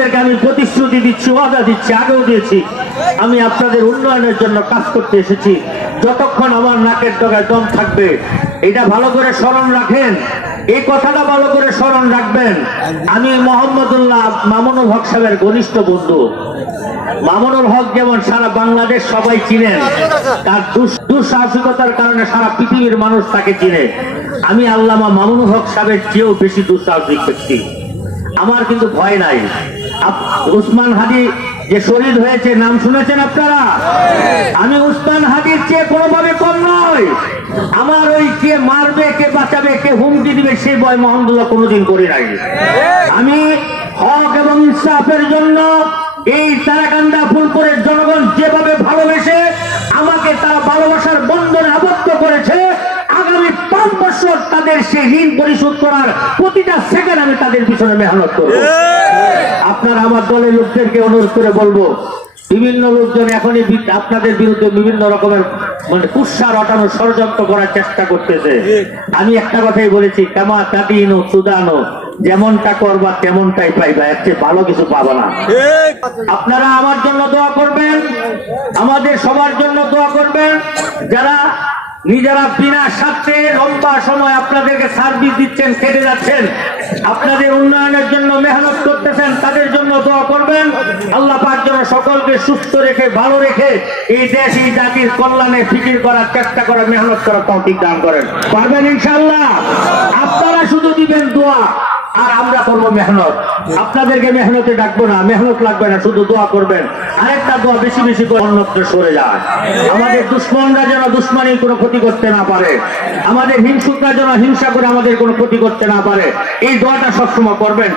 আপনাদেরকে আমি প্রতিশ্রুতি দিচ্ছি, ওয়াদা দিচ্ছি, আগেও দিয়েছি, আমি আপনাদের উন্নয়নের জন্য কাজ করতে এসেছি যতক্ষণ আমার নাকের ডগায় দম থাকবে। এটা ভালো করে স্মরণ রাখেন, এই কথাটা ভালো করে স্মরণ রাখবেন। আমি মোহাম্মদুল্লাহ মামুনুল হক সাহেবের ঘনিষ্ঠ বন্ধু। মামুনুল হক যেমন সারা বাংলাদেশ সবাই চিনেন, তার দুঃসাহসিকতার কারণে সারা পৃথিবীর মানুষ তাকে চিনে। আমি আল্লামা মামুনুল হক সাহেবের চেয়েও বেশি দুঃসাহসিক ব্যক্তি। আমার কিন্তু ভয় নাই। উসমান হাদি যে শহীদ হয়েছে, নাম শুনেছেন আপনারা? আমি উসমান হাদির চেয়ে কোনোভাবে কম নয়। আমার ওই কে মারবে, কে বাঁচাবে, কে হুমকি দিবে, সেই ভয় মোহাম্মদুল্লাহ কোনোদিন করি নাই। আমি হক এবং ইনসাফের জন্য এই তারাকান্দা ফুলপুরের জনগণ যেভাবে ভালোবেসে আমাকে তারা ভালোবাসার বন্ধনে আবদ্ধ করেছে, আগামী 5 বছর তাদের সেই ঋণ পরিশোধ করার প্রতিটা সেকেন্ড আমি তাদের পিছনে মেহনত করব। আপনারা আমার দলের লোকদেরকে অনুরোধ করে বলবো, বিভিন্ন লোকজন এখনই আপনাদের বিরুদ্ধে বিভিন্ন রকমের কুৎসা রটানো, ষড়যন্ত্র করার চেষ্টা করতেছে। আমি একটা কথাই বলেছি, কামা তাদিনো সুদানো, যেমনটা করবা তেমনটাই পাইবা, এর চেয়ে ভালো কিছু পাবা না। আপনারা আমার জন্য দোয়া করবেন, আমাদের সবার জন্য দোয়া করবেন। যারা নিজেরা বিনা স্বার্থে লম্বা সময় আপনাদেরকে সার্ভিস দিচ্ছেন, খেটে যাচ্ছেন, আপনাদের উন্নয়নের জন্য মেহনত করতেছেন, তাদের জন্য দোয়া করবেন। আল্লাহ পাক যেন সকলকে সুস্থ রেখে, ভালো রেখে এই দেশ, এই জাতির কল্যাণে ফিকির করার চেষ্টা করার, মেহনত করার তৌফিক দান করেন। পারবেন ইনশাআল্লাহ? আপনারা শুধু দিবেন দোয়া, আর আমরা করবো মেহনত। আপনাদেরকে মেহনতে ডাকবো না, মেহনত লাগবে না, শুধু দোয়া করবেন। আরেকটা দোয়া বেশি বেশি করে অন্যত্র সরে যায়। আমাদের দুশ্মনরা যেন দুশ্মনী কোনো ক্ষতি করতে না পারে, আমাদের হিংসুকরা যেন হিংসা করে আমাদের কোনো ক্ষতি করতে না পারে, এই দোয়াটা সবসময় করবেন।